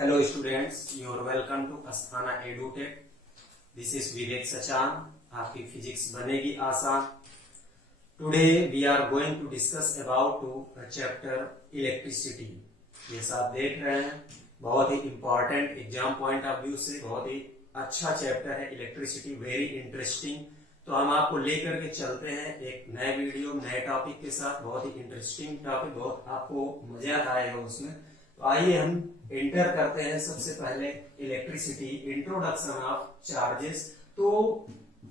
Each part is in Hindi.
Hello students, you are welcome to Asthana EduTech. This is Vivek Sachan. आपकी फिजिक्स बनेगी आसान. Today we are going to discuss about chapter electricity. जैसा आप देख रहे हैं बहुत ही important exam point of view से बहुत ही अच्छा चैप्टर है इलेक्ट्रिसिटी, वेरी इंटरेस्टिंग. तो हम आपको लेकर के चलते हैं एक नए वीडियो नए टॉपिक के साथ. बहुत ही इंटरेस्टिंग टॉपिक, बहुत आपको मजा आएगा उसमें. तो आइए हम एंटर करते हैं सबसे पहले इलेक्ट्रिसिटी, इंट्रोडक्शन ऑफ चार्जेस. तो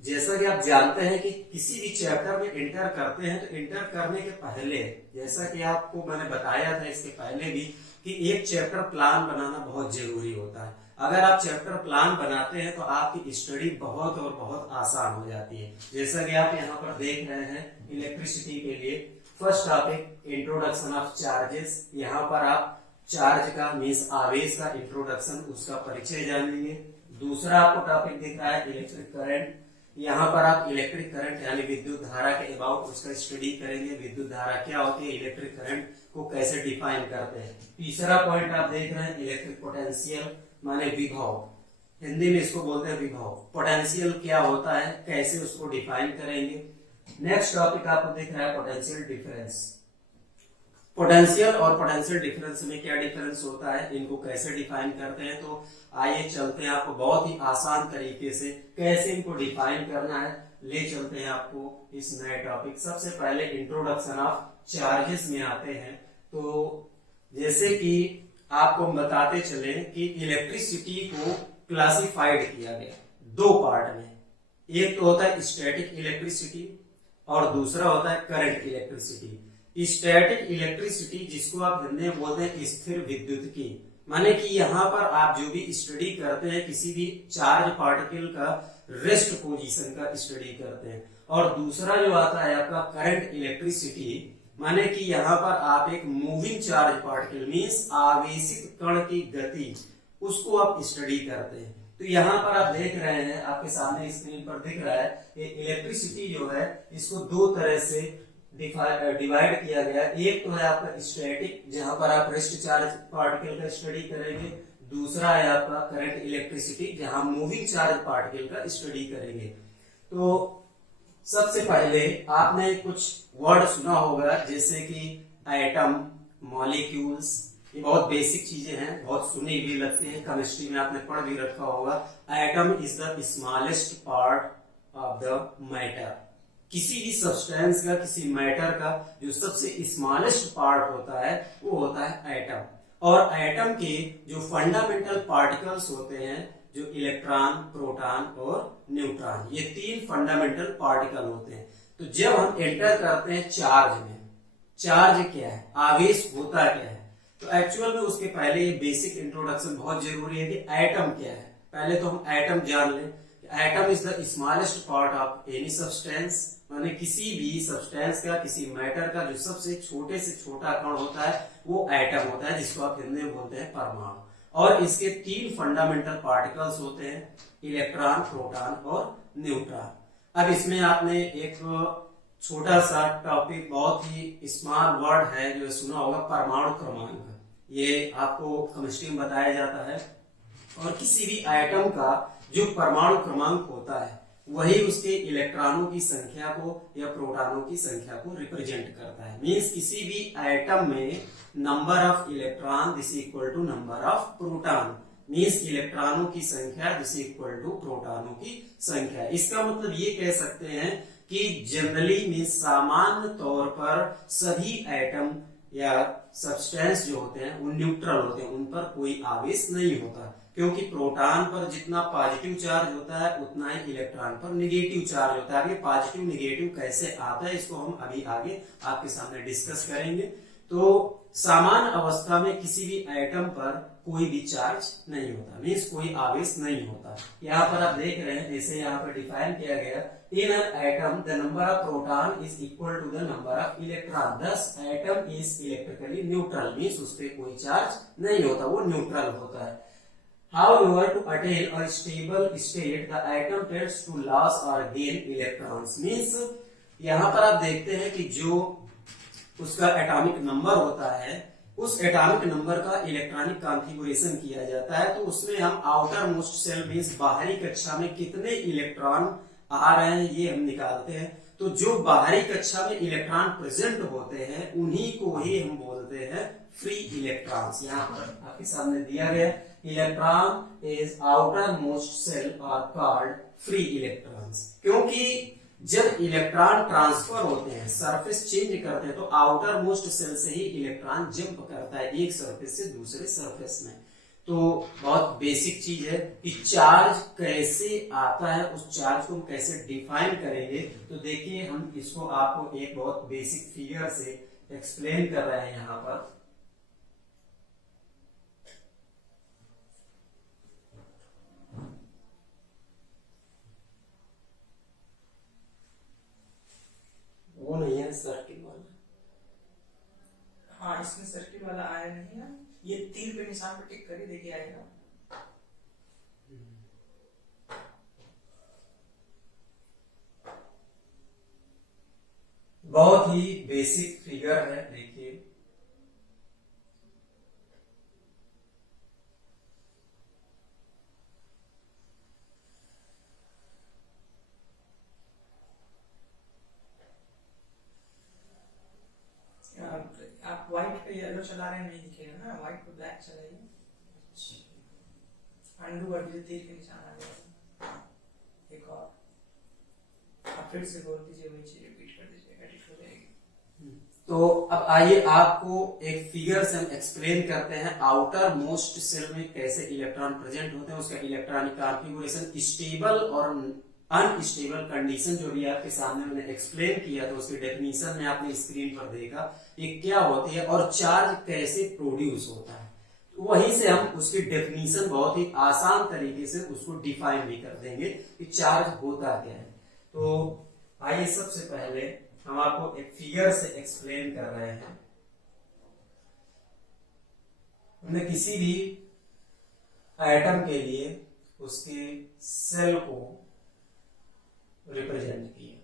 जैसा कि आप जानते हैं कि किसी भी चैप्टर में एंटर करते हैं तो एंटर करने के पहले, जैसा कि आपको मैंने बताया था इसके पहले भी, कि एक चैप्टर प्लान बनाना बहुत जरूरी होता है. अगर आप चैप्टर प्लान बनाते हैं तो आपकी स्टडी बहुत और बहुत आसान हो जाती है. जैसा कि आप यहाँ पर देख रहे हैं इलेक्ट्रिसिटी के लिए first topic introduction of charges. यहाँ पर आप चार्ज का मीन्स आवेश का इंट्रोडक्शन, उसका परिचय जानेंगे. दूसरा आपको टॉपिक दिख रहा है इलेक्ट्रिक करंट. यहाँ पर आप इलेक्ट्रिक करंट यानी विद्युत धारा के अबाउट उसका स्टडी करेंगे. विद्युत धारा क्या होती है, इलेक्ट्रिक करंट को कैसे डिफाइन करते हैं. तीसरा पॉइंट आप देख रहे हैं इलेक्ट्रिक पोटेंशियल माने विभव, हिंदी में इसको बोलते हैं विभव. पोटेंशियल क्या होता है, कैसे उसको डिफाइन करेंगे. नेक्स्ट टॉपिक आपको दिख रहा है पोटेंशियल डिफरेंस. पोटेंशियल और पोटेंशियल डिफरेंस में क्या डिफरेंस होता है, इनको कैसे डिफाइन करते हैं. तो आइए चलते हैं आपको बहुत ही आसान तरीके से कैसे इनको डिफाइन करना है ले चलते हैं आपको इस नए टॉपिक. सबसे पहले इंट्रोडक्शन ऑफ चार्जेस में आते हैं. तो जैसे कि आपको बताते चले कि इलेक्ट्रिसिटी को क्लासिफाइड किया गया दो पार्ट में. एक तो होता है स्टैटिक इलेक्ट्रिसिटी और दूसरा होता है करंट इलेक्ट्रिसिटी. स्टैटिक इलेक्ट्रिसिटी जिसको आप हिंदी में बोलते हैं स्थिर विद्युत की, माने कि यहाँ पर आप जो भी स्टडी करते हैं किसी भी चार्ज पार्टिकल का रेस्ट पोजीशन का स्टडी करते हैं. और दूसरा जो आता है आपका करंट इलेक्ट्रिसिटी, माने कि यहाँ पर आप एक मूविंग चार्ज पार्टिकल मीन्स आवेशित कण की गति उसको आप स्टडी करते हैं. तो यहाँ पर आप देख रहे हैं आपके सामने स्क्रीन पर दिख रहा है इलेक्ट्रिसिटी जो है इसको दो तरह से डिवाइड किया गया. एक तो है आपका स्टैटिक जहां पर आप रेस्ट चार्ज पार्टिकल का स्टडी करेंगे. दूसरा है आपका करंट इलेक्ट्रिसिटी जहां मूविंग चार्ज पार्टिकल का स्टडी करेंगे. तो सबसे पहले आपने कुछ वर्ड सुना होगा जैसे कि एटम, मॉलिक्यूल्स. ये बहुत बेसिक चीजें हैं, बहुत सुनी भी लगती हैं, केमिस्ट्री में आपने पढ़ भी रखा होगा. Atom is the smallest part of the matter. किसी भी सब्सटेंस का, किसी मैटर का जो सबसे स्मॉलेस्ट पार्ट होता है वो होता है एटम. और एटम के जो फंडामेंटल पार्टिकल्स होते हैं, जो इलेक्ट्रॉन, प्रोटॉन और न्यूट्रॉन, ये तीन फंडामेंटल पार्टिकल होते हैं. तो जब हम एंटर करते हैं चार्ज में, चार्ज क्या है, आवेश होता क्या है, तो एक्चुअल में उसके पहले ये बेसिक इंट्रोडक्शन बहुत जरूरी है कि एटम क्या है. पहले तो हम एटम जान लें. Atom is the smallest part of any substance, माने किसी भी सब्सटेंस का, किसी मैटर का जो सबसे छोटे से छोटा कण होता है वो एटम होता है, जिसको आप हिंदी में बोलते हैं परमाणु. और इसके तीन फंडामेंटल पार्टिकल्स होते हैं, इलेक्ट्रॉन, प्रोटॉन और न्यूट्रॉन. अब इसमें आपने एक छोटा सा टॉपिक, बहुत ही स्मॉल वर्ड है जो सुना होगा, परमाणु क्रमांक. ये आपको केमिस्ट्री में बताया जाता है. और किसी भी एटम का जो परमाणु क्रमांक होता है वही उसके इलेक्ट्रॉनों की संख्या को या प्रोटॉनों की संख्या को रिप्रेजेंट करता है. मींस किसी भी एटम में number of electron this equal to number of proton, means इलेक्ट्रॉनों की संख्या दिस इक्वल टू प्रोटॉनों की संख्या. इसका मतलब ये कह सकते हैं कि जनरली मींस सामान्य तौर पर सभी एटम या सब्सटेंस जो होते हैं वो न्यूट्रल होते हैं, उन पर कोई आवेश नहीं होता. क्योंकि प्रोटॉन पर जितना पॉजिटिव चार्ज होता है उतना ही इलेक्ट्रॉन पर नेगेटिव चार्ज होता है. अब ये पॉजिटिव नेगेटिव कैसे आता है इसको हम अभी आगे आपके सामने डिस्कस करेंगे. तो सामान्य अवस्था में किसी भी एटम पर कोई भी चार्ज नहीं होता, मीन्स कोई आवेश नहीं होता. यहाँ पर आप देख रहे हैं जैसे यहाँ पर डिफाइन किया गया, in an atom the number of proton is equal to the number of electron, this atom is electrically neutral, means उस पर कोई चार्ज नहीं होता, वो न्यूट्रल होता है. However, to attain a stable state, the atom tends to lose or gain electrons. Means यहाँ पर आप देखते हैं कि जो उसका एटॉमिक नंबर होता है उस एटॉमिक नंबर का इलेक्ट्रॉनिक कॉन्फ़िगरेशन किया जाता है। तो उसमें हम आउटर मोस्ट सेल मींस बाहरी कक्षा में कितने इलेक्ट्रॉन आ रहे हैं ये हम निकालते हैं। तो जो बाहरी कक्षा में इलेक्ट्रॉन प्रेजेंट होते हैं उन्हीं को ही हम बोलते हैं फ्री इलेक्ट्रॉन्स। यहाँ पर आपके सामने दिया गया electron is outermost shell are called free electrons, क्योंकि जब इलेक्ट्रॉन ट्रांसफर होते हैं, सरफेस चेंज करते हैं, तो आउटर मोस्ट सेल से ही इलेक्ट्रॉन जंप करता है एक सरफेस से दूसरे सरफेस में। तो बहुत बेसिक चीज है कि चार्ज कैसे आता है, उस चार्ज को हम कैसे डिफाइन करेंगे। तो देखिए हम इसको आपको एक बहुत बेसिक फिगर से एक्सप्लेन कर रहे हैं यहाँ पर। वो नहीं है सर्किल वाला। हाँ, इसमें सर्किल वाला आया नहीं है। ये तीर पे निशान पर टिक करिए, देखिए आएगा। बहुत ही बेसिक फिगर है, देखिए। आप व्हाइट पे येलो चला रहे हैं, नहीं दिखेगा ना, व्हाइट पे ब्लैक चलाइए। अंडू कर दीजिए, तीर के निशान आ गया। एक और आप फिर से बोल दीजिए, वही चीज रिपीट कर दीजिए, एडिट हो जाएगी। तो अब आइए आपको एक फिगर से हम एक्सप्लेन करते हैं आउटर मोस्ट सेल में कैसे इलेक्ट्रॉन प्रेजेंट होते हैं, उसका इलेक्ट्रॉनिक कॉन्फ़िगरेशन, स्टेबल और अनस्टेबल कंडीशन जो भी आपके सामने मैंने एक्सप्लेन किया था, उसकी डेफिनेशन में आपने स्क्रीन पर देखा ये क्या होती है और चार्ज कैसे प्रोड्यूस होता है। वहीं से हम उसकी डेफिनेशन बहुत ही आसान तरीके से उसको डिफाइन भी कर देंगे कि चार्ज होता क्या है। तो आइए सबसे पहले हम आपको एक फिगर से एक्सप्लेन कर रहे हैं। हमने किसी भी एटम के लिए उसके सेल को रिप्रेजेंट किया।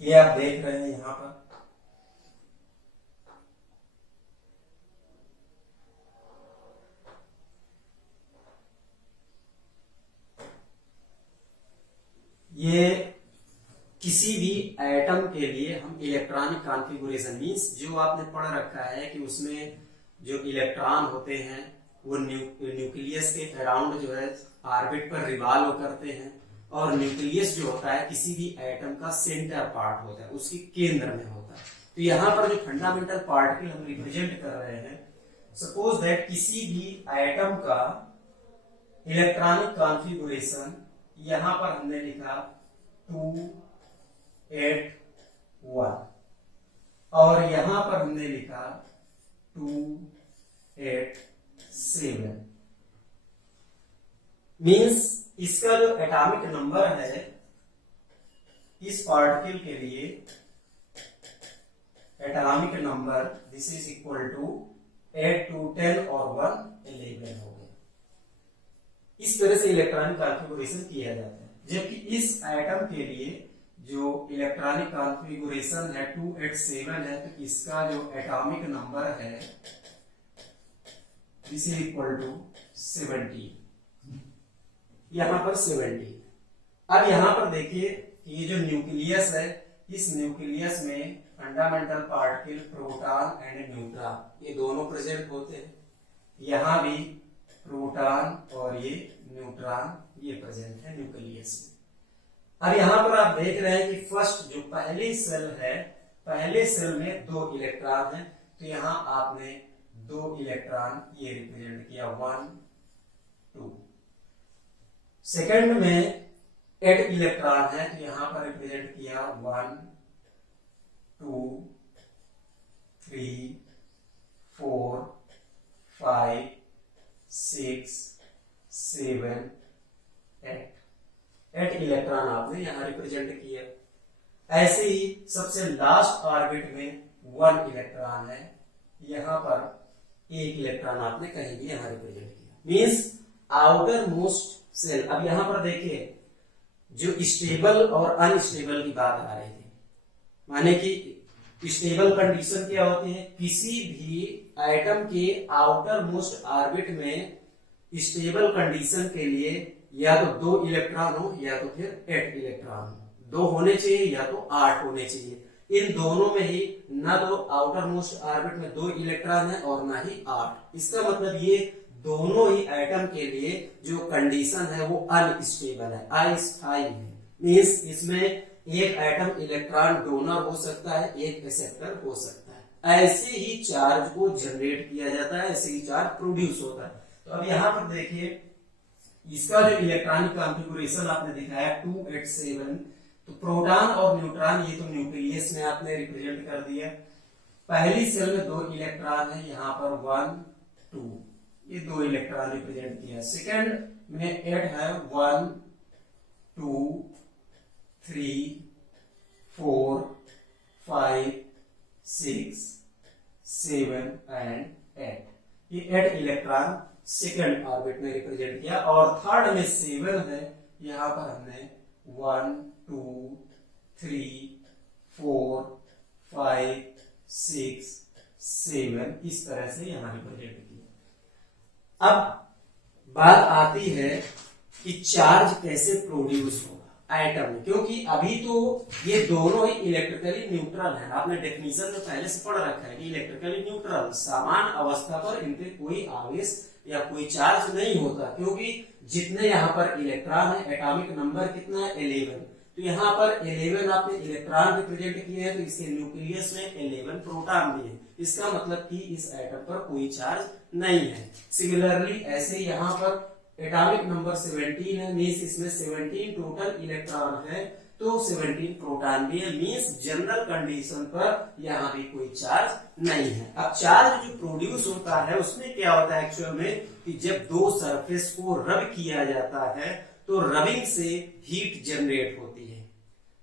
ये आप देख रहे हैं यहां पर ये किसी भी एटम के लिए हम इलेक्ट्रॉनिक कॉन्फ़िगरेशन मींस जो आपने पढ़ रखा है कि उसमें जो इलेक्ट्रॉन होते हैं वो न्यूक्लियस के अराउंड जो है ऑर्बिट पर रिवॉल्व करते हैं, और न्यूक्लियस जो होता है किसी भी एटम का सेंटर पार्ट होता है, उसके केंद्र में होता है। तो यहाँ पर जो फंडामेंटल पार्टिकल हम रिप्रेजेंट कर रहे हैं, सपोज दैट किसी भी एटम का इलेक्ट्रॉनिक कॉन्फ़िगरेशन यहाँ पर हमने लिखा 2 8 1 और यहां पर हमने लिखा 2 8 7 मींस इसका जो एटॉमिक नंबर है इस पार्टिकल के लिए atomic number this is equal to 8 2 10 और 1 11 हो गया। इस तरह से इलेक्ट्रॉनिक कॉन्फ़िगरेशन किया जाता है, जबकि इस एटम के लिए जो इलेक्ट्रॉनिक कॉन्फ़िगरेशन है 287 है, तो इसका जो एटॉमिक नंबर है दिस इज इक्वल टू 70, यहां पर 70। अब यहां पर देखिए ये जो न्यूक्लियस है, इस न्यूक्लियस में fundamental particle proton and neutron ये दोनों प्रेजेंट होते हैं। यहां भी प्रोटॉन और ये न्यूट्रॉन ये प्रेजेंट है न्यूक्लियस में। अब यहां पर आप देख रहे हैं कि फर्स्ट जो पहली सेल है, पहले सेल में 2 इलेक्ट्रॉन है, तो यहां आपने 2 इलेक्ट्रॉन ये रिप्रेजेंट किया 1 2। सेकंड में 8 इलेक्ट्रॉन है तो यहां पर रिप्रेजेंट किया 1 2 3 4 5 6 7 8 इलेक्ट्रॉन आपने यहां रिप्रेजेंट किया। ऐसे ही सबसे लास्ट ऑर्बिट में 1 इलेक्ट्रॉन है, यहां पर 1 इलेक्ट्रॉन आपने कहीं भी यहां रिप्रेजेंट किया, मींस आउटर मोस्ट सेल। अब यहां पर देखिए जो स्टेबल और अनस्टेबल की बात आ रही थी, माने कि स्टेबल कंडीशन क्या होती है, किसी भी एटम के आउटर मोस्ट ऑर्बिट में स्टेबल कंडीशन के लिए या तो 2 इलेक्ट्रॉन हो या तो फिर 8 इलेक्ट्रॉन हो, 2 होने चाहिए या तो 8 होने चाहिए। इन दोनों में ही ना तो आउटर मोस्ट ऑर्बिट में 2 इलेक्ट्रॉन है और ना ही 8। इसका मतलब ये दोनों ही एटम के लिए जो कंडीशन है वो अनस्टेबल है, अस्थायी है। मींस इसमें एक एटम इलेक्ट्रॉन डोनर हो सकता है, एक एक्सेप्टर हो सकता है। ऐसे ही चार्ज को जनरेट किया जाता है, ऐसे ही चार्ज प्रोड्यूस होता है। तो अब यहां पर देखिए इसका जो इलेक्ट्रॉनिक कॉन्फ़िगरेशन आपने दिखाया 287, तो प्रोटॉन और न्यूट्रॉन ये तो न्यूक्लियस में आपने रिप्रेजेंट कर दिया। पहली सेल में 2 इलेक्ट्रॉन है, यहां पर 1 2 ये 2 इलेक्ट्रॉन रिप्रेजेंट किया। सेकंड में 8 है, 1 2 3 4 5 6 7 एंड 8, ये 8 इलेक्ट्रॉन सेकंड ऑर्बिट में रिप्रेजेंट किया। और थर्ड में 7 है, यहां पर हमने 1 2 3 4 5 6 7 इस तरह से यहां रिप्रेजेंट किया। अब बात आती है कि चार्ज कैसे प्रोड्यूस होगा एटम में, क्योंकि अभी तो ये दोनों ही इलेक्ट्रिकली न्यूट्रल है। आपने डेफिनेशन में पहले से पढ़ रखा है कि इलेक्ट्रिकली न्यूट्रल, समान अवस्था पर इनके कोई आवेश या कोई चार्ज नहीं होता, क्योंकि जितने यहाँ पर इलेक्ट्रॉन है, एटॉमिक नंबर कितना है 11, तो यहाँ पर 11 आपने इलेक्ट्रॉन रिप्रेजेंट किए हैं, तो इसके न्यूक्लियस में 11 प्रोटॉन भी है। इसका मतलब कि इस एटम पर कोई चार्ज नहीं है। सिमिलरली ऐसे यहाँ पर एटॉमिक नंबर 17 है, मींस इसमें 17 टोटल इलेक्ट्रॉन है, तो 17 प्रोटॉन भी है, मींस जनरल कंडीशन पर यहाँ भी कोई चार्ज नहीं है। अब चार्ज जो प्रोड्यूस होता है उसमें क्या होता है एक्चुअल में कि जब 2 सरफेस को रब किया जाता है तो रबिंग से हीट जनरेट होती है,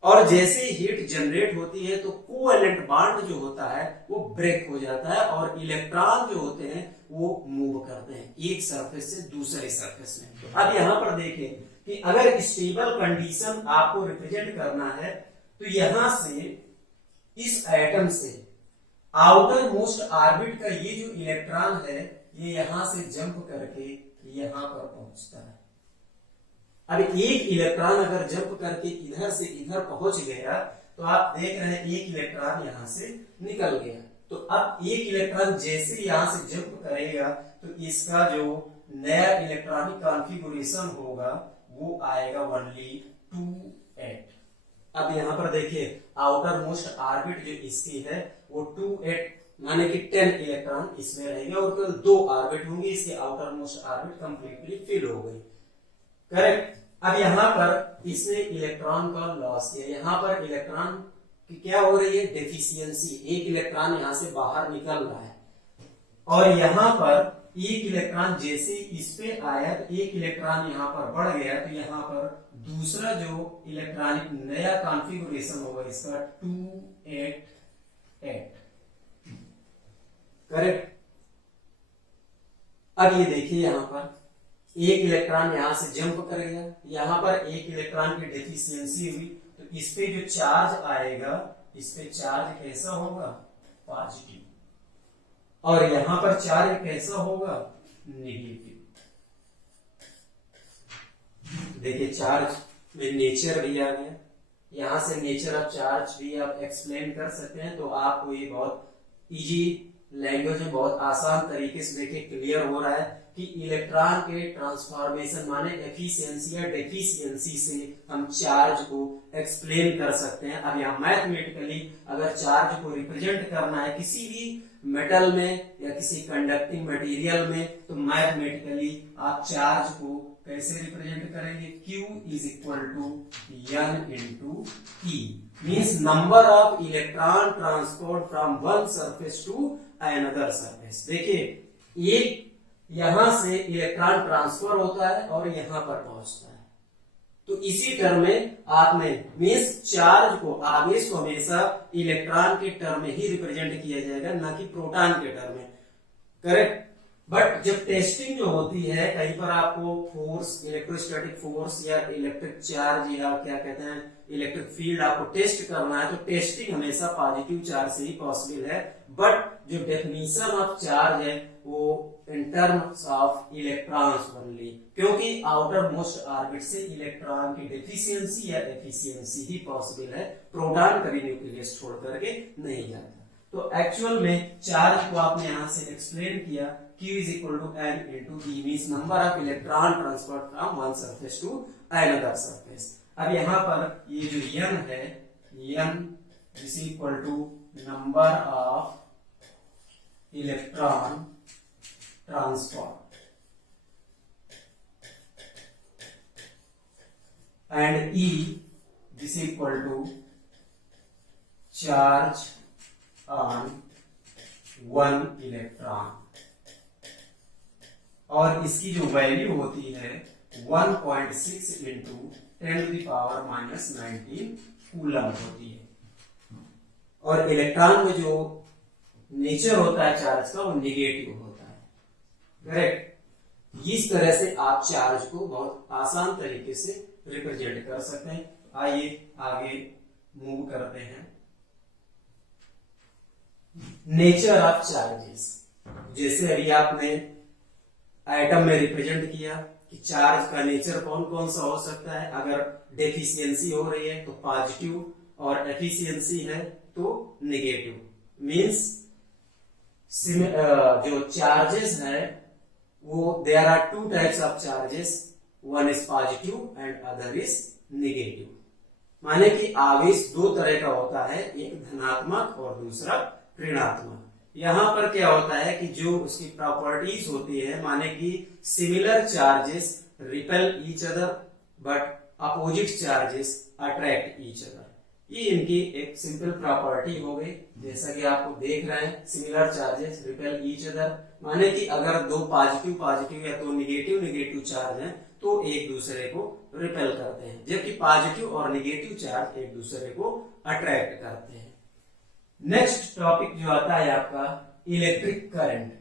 और जैसे हीट जनरेट होती है तो कोवेलेंट बॉन्ड जो होता है वो ब्रेक हो जाता है और इलेक्ट्रॉन जो होते हैं वो मूव करते हैं एक सरफेस से दूसरे सरफेस में। तो अब यहां पर देखें कि अगर स्टेबल कंडीशन आपको रिप्रेजेंट करना है तो यहां से इस एटम से आउटर मोस्ट ऑर्बिट का ये जो इलेक्ट्रॉन है ये यहां से जंप करके यहां पर पहुंचता है। अब एक इलेक्ट्रॉन अगर जंप करके इधर से इधर पहुंच गया तो आप देख रहे हैं एक इलेक्ट्रॉन यहां से निकल गया। तो अब एक इलेक्ट्रॉन जैसे यहां से जंप करेगा तो इसका जो नया इलेक्ट्रॉनिक कॉन्फ़िगरेशन होगा वो आएगा ओनली 2 8। अब यहां पर देखिए आउटर मोस्ट ऑर्बिट जो इसकी है वो 2 8 माने कि 10 इलेक्ट्रॉन इसमें रहेंगे और केवल 2 ऑर्बिट होंगे, इसके outermost orbit completely fill हो गई। करेक्ट। अब यहां पर इसने इलेक्ट्रॉन का लॉस किया, यहां पर इलेक्ट्रॉन की क्या हो रही है डेफिशिएंसी, एक इलेक्ट्रॉन यहां से बाहर निकल रहा है और यहां पर एक इलेक्ट्रॉन जैसे इस पे आया तो एक इलेक्ट्रॉन यहां पर बढ़ गया, तो यहां पर दूसरा जो इलेक्ट्रॉनिक नया कॉन्फ़िगरेशन होगा इसका 2 8 8। करेक्ट। अब ये देखिए यहां पर एक इलेक्ट्रॉन यहां से जंप कर गया, यहां पर एक इलेक्ट्रॉन की डेफिशिएंसी हुई, तो इस पे जो चार्ज आएगा इस पे चार्ज कैसा होगा पॉजिटिव, और यहां पर चार्ज कैसा होगा नेगेटिव। देखिए चार्ज में नेचर भी आ गया, यहां से नेचर ऑफ चार्ज भी आप एक्सप्लेन कर सकते हैं, तो आपको ये बहुत इजी लैंग्वेज में बहुत आसान तरीके से देखिए क्लियर हो रहा है कि इलेक्ट्रॉन के ट्रांसफॉर्मेशन माने एफिशिएंसी या डेफिशिएंसी से हम चार्ज को एक्सप्लेन कर सकते हैं। अब यहाँ मैथमेटिकली अगर चार्ज को रिप्रेजेंट करना है किसी भी मेटल में या किसी कंडक्टिंग मटेरियल में, तो मैथमेटिकली आप चार्ज को कैसे रिप्रेजेंट करेंगे? Q is equal to N into E, means number of electron transport from one surface to another surface. देखिए, एक यहां से इलेक्ट्रॉन ट्रांसफर होता है और यहां पर पहुंचता है, तो इसी टर्म में आपने मीन्स चार्ज को, आवेश को हमेशा इलेक्ट्रॉन के टर्म में ही रिप्रेजेंट किया जाएगा, ना कि प्रोटॉन के टर्म में, करेक्ट। बट जब टेस्टिंग जो होती है, कहीं पर आपको फोर्स, इलेक्ट्रोस्टैटिक फोर्स या इलेक्ट्रिक चार्ज या क्या कहते हैं इलेक्ट्रिक फील्ड आपको टेस्ट करना है, तो टेस्टिंग हमेशा पॉजिटिव चार्ज से ही पॉसिबल है। बट जो डेफिनेशन ऑफ चार्ज है वो in terms of electrons only, क्योंकि आउटर मोस्ट ऑर्बिट से इलेक्ट्रॉन की डेफिशिएंसी या एफिशिएंसी ही पॉसिबल है, प्रोटॉन कभी न्यूक्लियस छोड़ करके नहीं जाता। तो एक्चुअल में चार्ज को आपने यहां से एक्सप्लेन किया, Q is equal to N into E, means number of electron transferred from one surface to another surface। अब यहाँ पर ये जो N है, N is equal to number of electron transferred and E is equal to charge on one electron, और इसकी जो वैल्यू होती है 1.6 इंटू 10⁻⁻19 कूलम होती है। और इलेक्ट्रॉन में जो नेचर होता है चार्ज का, वो निगेटिव होता है, करेक्ट। इस तरह से आप चार्ज को बहुत आसान तरीके से रिप्रेजेंट कर सकते हैं। आइए आगे मूव करते हैं। नेचर ऑफ चार्जेस, जैसे अभी आपने एटम में रिप्रेजेंट किया कि चार्ज का नेचर कौन कौन सा हो सकता है। अगर डेफिशिएंसी हो रही है तो पॉजिटिव, और एफिशिएंसी है तो नेगेटिव, मींस जो चार्जेस है वो there are two types of charges, one is positive and other is negative. माने कि आवेश दो तरह का होता है, एक धनात्मक और दूसरा ऋणात्मक। यहां पर क्या होता है कि जो उसकी प्रॉपर्टीज होती है, माने कि similar charges repel each other but opposite charges attract each other. ये इनकी एक सिंपल प्रॉपर्टी हो गई। जैसा कि आपको देख रहे हैं, similar charges repel each other, माने कि अगर दो पॉजिटिव पॉजिटिव या दो निगेटिव निगेटिव चार्ज हैं तो एक दूसरे को रिपेल करते हैं, जबकि पॉजिटिव और निगेटिव चार्ज एक दूसरे को अट्रैक्ट करते हैं। नेक्स्ट टॉपिक जो आता है आपका इलेक्ट्रिक करंट।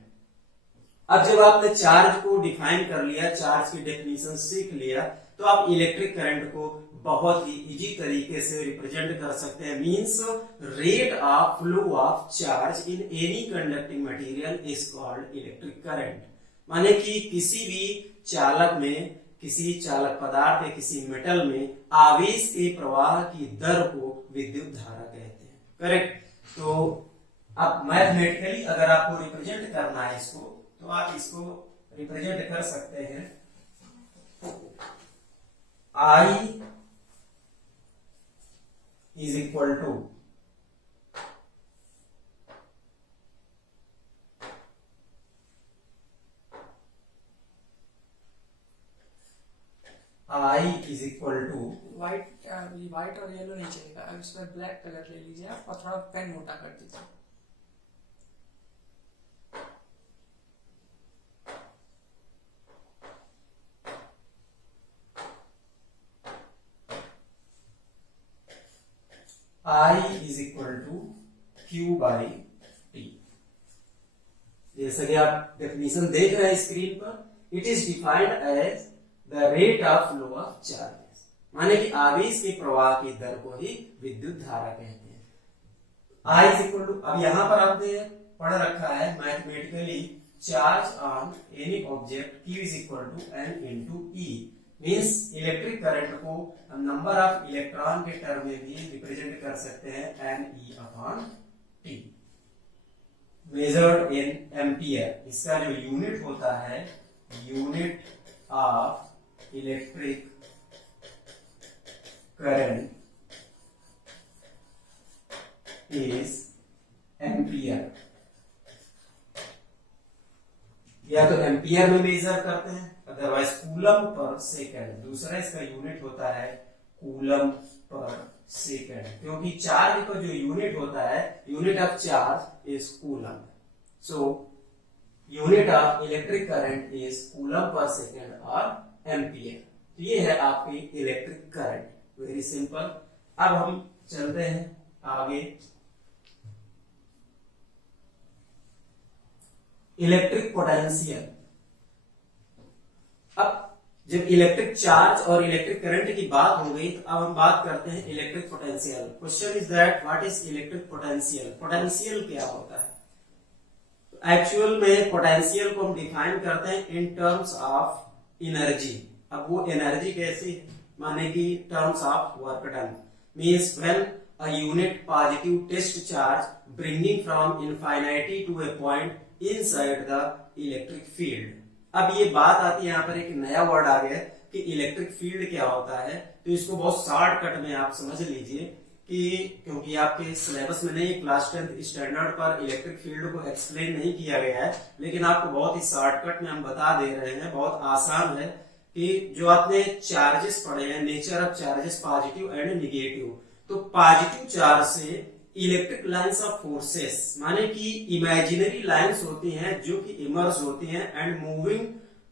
अब जब आपने चार्ज को डिफाइन कर लिया, चार्ज की डेफिनेशन सीख लिया, तो आप इलेक्ट्रिक करंट को बहुत ही इजी तरीके से रिप्रेजेंट कर सकते हैं। Means rate of flow of charge in any conducting material is called electric current. माने कि किसी भी चालक में, किसी चालक पदार्थ या किसी मेटल में आवेश के प्रवाह की दर को विद्युत धारा कहते हैं, करेक्ट। तो अब मैथमेटिकली अगर आपको रिप्रेजेंट करना है इसको, तो आप इसको रिप्रेजेंट कर सकते हैं I is equal to white और येलो नहीं चलेगा। अब इसमें ब्लैक कलर ले लीजिए आप और थोड़ा पेन मोटा कर दीजिए। I is equal to Q by T। जैसा कि आप डेफिनेशन देख रहे हैं स्क्रीन पर, it is defined as the rate of flow of charges, माने कि आवेश के प्रवाह की दर को ही विद्युत धारा कहते हैं। I is equal to, अब यहां पर आपने पढ़ रखा है mathematically, charge on any object Q is equal to N into E, means electric current को हम नंबर ऑफ इलेक्ट्रॉन के टर्म में भी रिप्रेजेंट कर सकते हैं, NE/T, मेजर्ड इन एम्पियर। इसका जो यूनिट होता है, unit of electric current is ampere. या तो एम्पियर में मेजर करते हैं, अदरवाइज कूलम पर सेकेंड। दूसरा इसका यूनिट होता है कूलम पर सेकेंड, क्योंकि चार्ज का जो यूनिट होता है, unit of charge is coulomb. So unit of electric current is coulomb per second और एम्पियर। तो ये है आपकी इलेक्ट्रिक करंट, वेरी सिंपल। अब हम चलते हैं आगे। Electric potential. अब जब इलेक्ट्रिक चार्ज और इलेक्ट्रिक करंट की बात हो गई, तो अब हम बात करते हैं electric potential. Question is that what is electric potential? Potential क्या होता है? एक्चुअल में पोटेंशियल को हम डिफाइन करते हैं इन टर्म्स ऑफ एनर्जी। अब वो एनर्जी कैसी? माने कि terms of work done, means when a unit positive test charge bringing from infinity to a point inside the electric field. अब ये बात आती है, यहाँ पर एक नया वर्ड आ गया कि इलेक्ट्रिक फील्ड क्या होता है। तो इसको बहुत शॉर्टकट में आप समझ लीजिए कि क्योंकि आपके सिलेबस में नहीं, क्लास 10th स्टैंडर्ड पर इलेक्ट्रिक फील्ड को एक्सप्लेन नहीं किया गया है, लेकिन आपको बहुत ही शॉर्टकट में हम बता दे रहे हैं। बहुत आसान है कि जो आपने चार्जेस पढ़े हैं, nature of charges positive and negative. तो पॉजिटिव चार्ज से इलेक्ट्रिक लाइंस ऑफ फोर्सेस, माने कि इमेजिनरी लाइंस होती हैं जो कि इमर्ज होती हैं and moving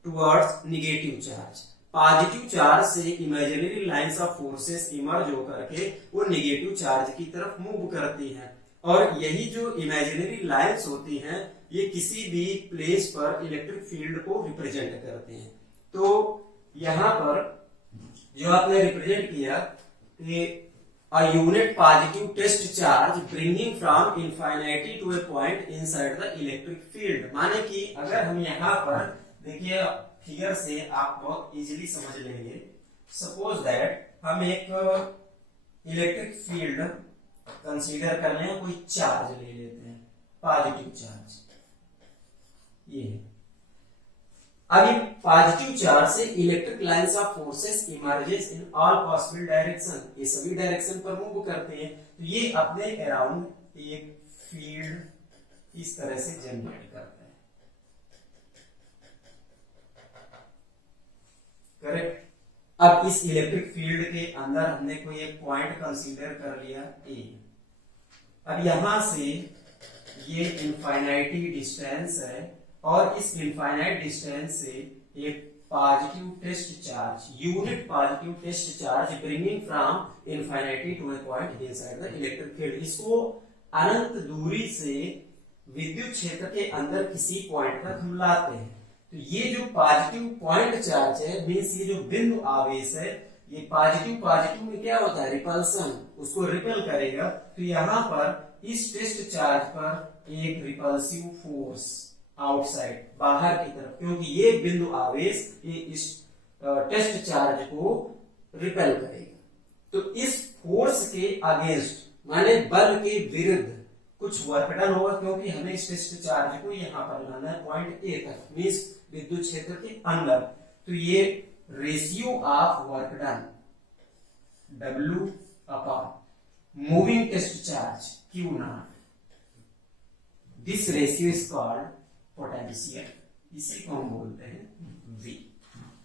towards negative charge. Positive charge से imaginary lines of forces emerge होकर के वो निगेटिव चार्ज की तरफ मूव करती हैं, और यही जो इमेजिनरी लाइंस होती हैं ये किसी भी प्लेस पर इलेक्ट्रिक फील्ड को रिप्रेजेंट करते हैं। तो यहां पर जो आपने रिप्रेजेंट किया कि a unit positive test charge bringing from infinity to a point inside the electric field, माने कि अगर हम यहाँ पर देखिए फिगर से आप बहुत इजीली समझ लेंगे। सपोज दैट हम एक इलेक्ट्रिक फील्ड कंसीडर कर लें, कोई चार्ज ले लेते हैं, पॉजिटिव चार्ज ये है। अब ये पॉजिटिव चार्ज से electric lines of forces emerges in all possible direction, ये सभी डायरेक्शन पर मूव करते हैं। तो ये अपने अराउंड एक फील्ड इस तरह से जनरेट करता है, करेक्ट। अब इस इलेक्ट्रिक फील्ड के अंदर हमने कोई एक पॉइंट कंसीडर कर लिया ए। अब यहां से ये इनफाइनाइटी डिस्टेंस है, और इस इनफाइनाइट डिस्टेंस से एक positive test charge, unit positive test charge bringing from infinity to a point inside the electric field, इसको अनंत दूरी से विद्युत क्षेत्र के अंदर किसी पॉइंट तक हम लाते हैं। तो ये जो पॉजिटिव पॉइंट चार्ज है, मींस ये जो बिंदु आवेश है, ये पॉजिटिव में क्या होता है? रिपल्सन, उसको रिपेल करेगा। तो यहाँ पर इस टेस्ट चार्ज पर एक रिपल्सिव फोर्स आउटसाइड, बाहर की तरफ, क्योंकि ये बिंदु आवेश ये इस टेस्ट चार्ज को रिपेल करेगा। तो इस फोर्स के अगेंस्ट, माने बल के विरुद्ध कुछ वर्क डन होगा, क्योंकि हमें इस टेस्ट चार्ज को यहां पर लाना है पॉइंट ए तक, मींस विद्युत क्षेत्र के अंदर। तो ये ratio of work done W upon moving test charge Q not, this ratio is called potential, इसी को हम बोलते हैं V।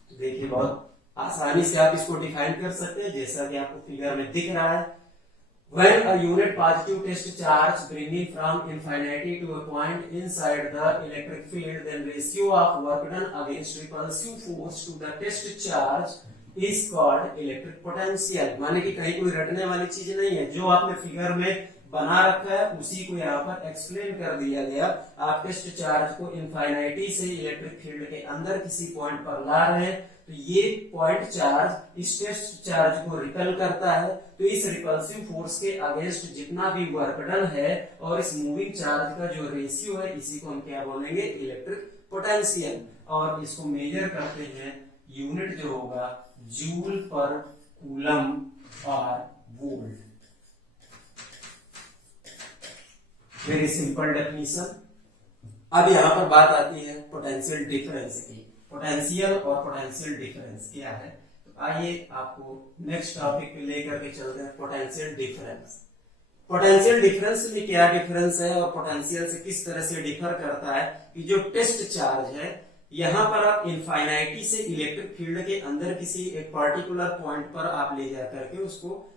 तो देखिए बहुत आसानी से आप इसको डिफाइन कर सकते हैं, जैसा कि आपको फिगर में दिख रहा है। When a unit positive test charge bringing from infinity to a point inside the electric field, then ratio of work done against repulsive force to the test charge is called electric potential। माने कि कहीं कोई रटने वाली चीज नहीं है, जो आपने फिगर में बना रखा है उसी को यहाँ पर एक्सप्लेन कर दिया गया। आप टेस्ट चार्ज को इनफाइनाइटी से इलेक्ट्रिक फील्ड के अंदर किसी पॉइंट पर ला रहे हैं, तो ये पॉइंट चार्ज इस टेस्ट चार्ज को रिपेल करता है। तो इस रिपल्सिव फोर्स के अगेंस्ट जितना भी वर्क डन है और इस मूविंग चार्ज का जो रेशियो है, इसी को हम क्या बोलेंगे? Electric potential. और इसको मेजर करते हैं, यूनिट जो होगा जूल पर कूलम और वोल्ट। Very simple definition. अब यहां पर बात आती है पोटेंशियल डिफरेंस की। पोटेंशियल और पोटेंशियल डिफरेंस क्या है? तो आइए आपको नेक्स्ट टॉपिक पे लेकर के चलते हैं, पोटेंशियल डिफरेंस। पोटेंशियल डिफरेंस में क्या डिफरेंस है और पोटेंशियल से किस तरह से डिफर करता है कि जो टेस्ट चार्ज है यहाँ पर आप इनफाइनाइटी से इलेक्ट्रिक फील्ड के अंदर किसी एक पर्टिकुलर पॉइंट पर आप ले जा करके उसको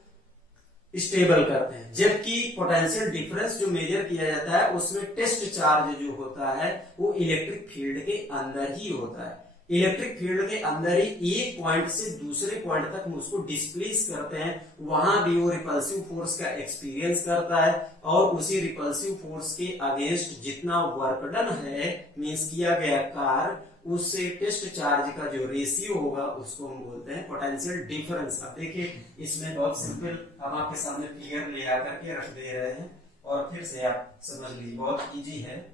स्टेबल करते हैं, जबकि पोटेंशियल डिफरेंस जो मेजर किया जाता है उसमें टेस्ट चार्ज जो होता है वो इलेक्ट्रिक फील्ड के अंदर ही होता है। इलेक्ट्रिक फील्ड के अंदर ही एक पॉइंट से दूसरे पॉइंट तक हम उसको डिस्प्लेस करते हैं, वहां भी वो रिपल्सिव फोर्स का एक्सपीरियंस करता है और उसी रिपल्सिव फोर्स के अगेंस्ट जितना वर्क डन है मींस किया गया कार्य, उससे टेस्ट चार्ज का जो रेशियो होगा उसको हम बोलते हैं पोटेंशियल डिफरेंस। अब देखिए इसमें बहुत सिंपल हम आपके सामने फिगर ले आकर के रख दे रहे हैं और फिर से आप समझ लीजिए, बहुत इजी है।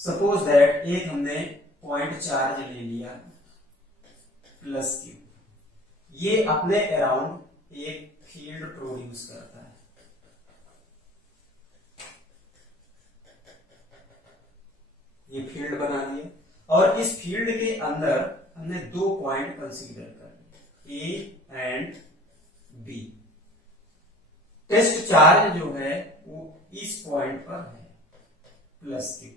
सपोज दैट एक हमने पॉइंट चार्ज ले लिया प्लस क्यू, ये अपने अराउंड एक फील्ड प्रोड्यूस करता है। ये फील्ड बना दिया और इस फील्ड के अंदर हमने दो पॉइंट कंसीडर कर लिए, A and B. Test charge जो है वो इस पॉइंट पर है प्लस क्यू,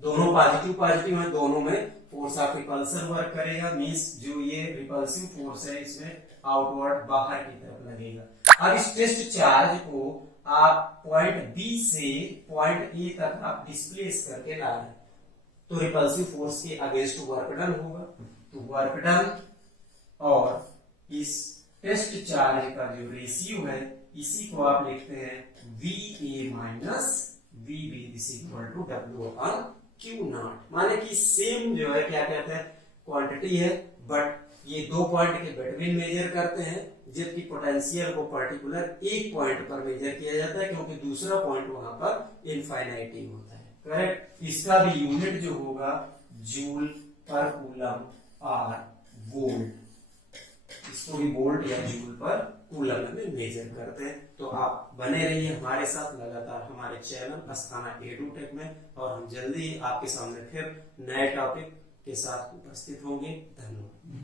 दोनों पॉजिटिव है, दोनों में फोर्स ऑफ रिपल्सन वर्क करेगा, मींस जो ये रिपल्सिव फोर्स है इसमें आउटवर्ड बाहर की तरफ लगेगा। अब इस टेस्ट चार्ज को आप पॉइंट बी से पॉइंट ए तक आप डिस्प्लेस करके ला रहे हैं, तो रिपल्सिव फोर्स के अगेंस्ट वर्क डन होगा, तो वर्क डन और इस टेस्ट चार्ज का जो रेशियो है इसी को आप लिखते हैं VA minus VB is equal to W upon Q not. माने कि सेम जो है क्या कहते हैं क्वांटिटी है, बट ये दो पॉइंट के बिटवीन मेजर करते हैं, जबकि पोटेंशियल को पर्टिकुलर एक पॉइंट पर मेजर किया जाता है क्योंकि दूसरा पॉइंट वहां पर इनफाइनाइटी होता है। करेक्ट। इसका भी यूनिट जो होगा जूल पर कूलम और वोल्ट, इसको भी वोल्ट या जूल पर कूलम में मेजर करते हैं। तो आप बने रहिए हमारे साथ लगातार हमारे चैनल अस्थाना एडुटेक में, और हम जल्दी आपके सामने फिर नए टॉपिक के साथ उपस्थित होंगे। धन्यवाद।